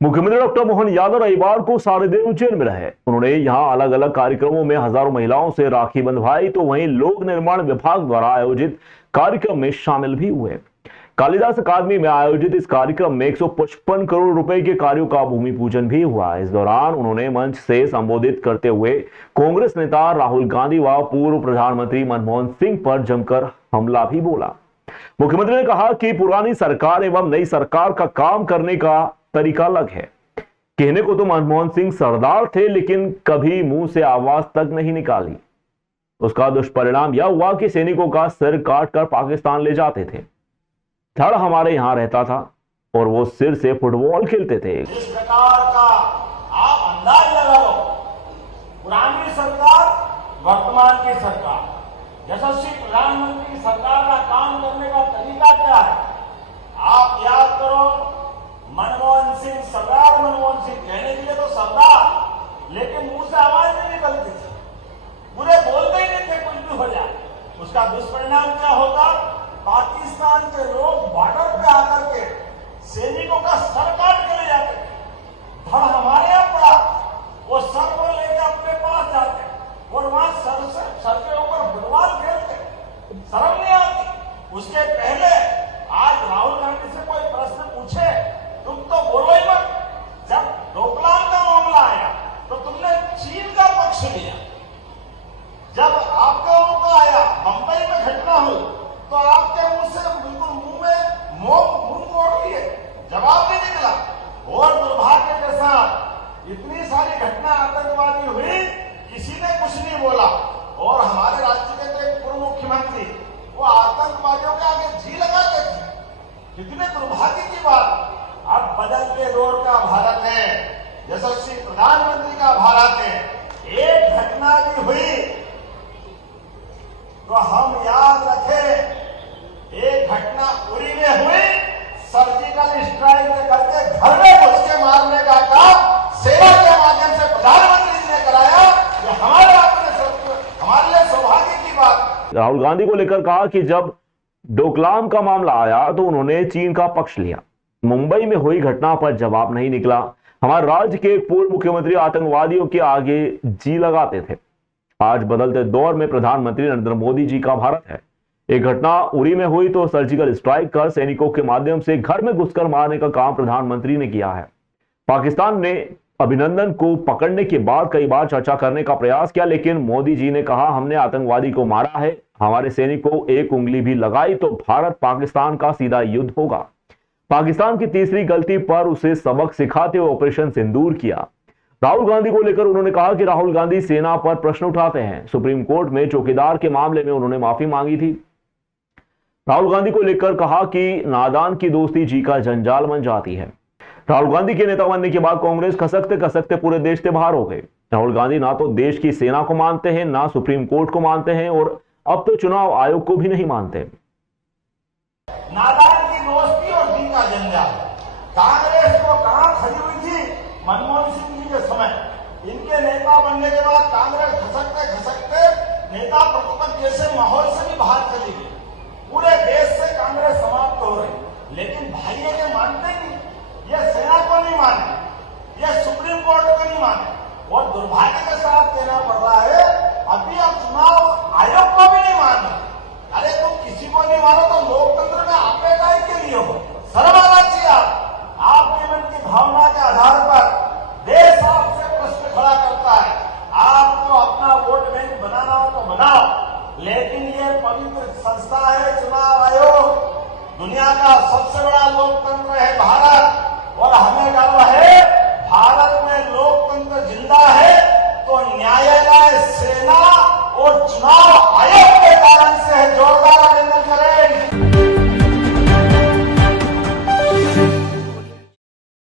मुख्यमंत्री डॉक्टर मोहन यादव रविवार को सारे दिन उज्जैन में रहे। उन्होंने यहां अलग अलग कार्यक्रमों में हजारों महिलाओं से राखी बंधवाई, तो वहीं लोक निर्माण विभाग द्वारा आयोजित कार्यक्रम में शामिल भी हुए। कालिदास अकादमी में आयोजित इस कार्यक्रम में 155 करोड़ रुपए के कार्यों का भूमि पूजन भी हुआ। इस दौरान उन्होंने मंच से संबोधित करते हुए कांग्रेस नेता राहुल गांधी व पूर्व प्रधानमंत्री मनमोहन सिंह पर जमकर हमला भी बोला। मुख्यमंत्री ने कहा कि पुरानी सरकार एवं नई सरकार का काम करने का तरीका अलग है। कहने को तो मनमोहन सिंह सरदार थे, लेकिन कभी मुंह से आवाज तक नहीं निकाली। उसका दुष्परिणाम यह हुआ कि सैनिकों का सिर काट कर पाकिस्तान ले जाते थे। धड़ हमारे यहां रहता था और वो सिर से फुटबॉल खेलते थे। इस प्रकार का आप अंदाज लगा लो, पुरानी सरकार वर्तमान की सरकार, यशस्वी प्रधानमंत्री की सरकार का काम करने का तरीका क्या है। आप याद करो, मनमोहन सिंह सरदार, मनमोहन सिंह कहने के लिए तो सरदार, लेकिन मुंह से आवाज नहीं निकलती थी, पूरे बोलते ही नहीं थे, कुछ भी हो जाए। उसका दुष्परिणाम क्या होगा, पाकिस्तान के लोग बॉर्डर पे आकर के सैनिकों का सर काट के ले जाते थे। धड़ हमारे यहां पड़ा, वो सर को लेकर अपने पास जाते और वहां सर के ऊपर फुटबॉल खेलते। शर्म नहीं आती। उसके पहले आज राहुल गांधी से कोई प्रश्न पूछे, तुम तो बोलो ही मत। जब डोकलाम का मामला आया तो तुमने चीन का पक्ष लिया। जब आपका मौका आया, बंबई में घटना हुई, तो आपके मुंह से बिल्कुल मुंह मोड़ लिए, जवाब नहीं निकला। और दुर्भाग्य के साथ इतनी सारी घटना आतंकवादी हुई, किसी ने कुछ नहीं बोला। और हमारे राज्य के तो एक पूर्व मुख्यमंत्री वो आतंकवादियों के आगे जी लगाते थे। कितने दुर्भाग्य की बात। अब बदलते दौर का भारत है, यशस्वी प्रधानमंत्री का भारत है। एक घटना भी हुई तो हम याद रखें, एक घटना उरी में हुई, सर्जिकल स्ट्राइक करके घर में घुस के मारने का काम सेना के माध्यम से प्रधानमंत्री जी ने कराया। ये हमारे लिए सौभाग्य की बात। राहुल गांधी को लेकर कहा कि जब डोकलाम का मामला आया तो उन्होंने चीन का पक्ष लिया। मुंबई में हुई घटना पर जवाब नहीं निकला। हमारे राज्य के पूर्व मुख्यमंत्री आतंकवादियों के आगे जी लगाते थे। आज बदलते दौर में प्रधानमंत्री नरेंद्र मोदी जी का भारत है। एक घटना उरी में हुई तो सर्जिकल स्ट्राइक कर सैनिकों के माध्यम से घर में घुसकर मारने का काम प्रधानमंत्री ने किया है। पाकिस्तान ने अभिनंदन को पकड़ने के बाद कई बार चर्चा करने का प्रयास किया, लेकिन मोदी जी ने कहा हमने आतंकवादी को मारा है, हमारे सैनिक को एक उंगली भी लगाई तो भारत पाकिस्तान का सीधा युद्ध होगा। पाकिस्तान की तीसरी गलती पर उसे सबक सिखाते हुए ऑपरेशन सिंदूर किया। राहुल गांधी को लेकर उन्होंने कहा कि राहुल गांधी सेना पर प्रश्न उठाते हैं। सुप्रीम कोर्ट में चौकीदार के मामले में उन्होंने माफी मांगी थी। राहुल गांधी को लेकर कहा कि नादान की दोस्ती जी का जंजाल बन जाती है। राहुल गांधी के नेता बनने के बाद कांग्रेस खसकते खसकते पूरे देश से बाहर हो गए। राहुल गांधी ना तो देश की सेना को मानते हैं, ना सुप्रीम कोर्ट को मानते हैं और अब तो चुनाव आयोग को भी नहीं मानते। नादान की दोस्ती और जी का जंजाल, कांग्रेस को कहां खड़ी हुई थी मनमोहन सिंह जी के समय। इनके नेता बनने के बाद कांग्रेस खसकते खसकते नेता प्रतिपक्ष जैसे माहौल से भी बाहर चली गई। पूरे देश से कांग्रेस समाप्त हो रही। लेकिन भाई ये मानते नहीं, ये सेना को नहीं माने, ये सुप्रीम कोर्ट को नहीं माने। और दुर्भाग्य के साथ कहना पड़ रहा है, अभी आप चुनाव आयोग को भी नहीं मान रहे। अरे तुम किसी को नहीं मानो तो लोकतंत्र में आपके काय के लिए हो। शर्म आना चाहिए। आपके मन की भावना के आधार पर देश आपसे प्रश्न खड़ा करता है। आपको अपना वोट बैंक बनाना हो तो बनाओ, लेकिन ये पवित्र संस्था है चुनाव आयोग। दुनिया का सबसे बड़ा लोकतंत्र है भारत, और हमें गर्व है भारत में लोकतंत्र जिंदा है तो न्यायालय, सेना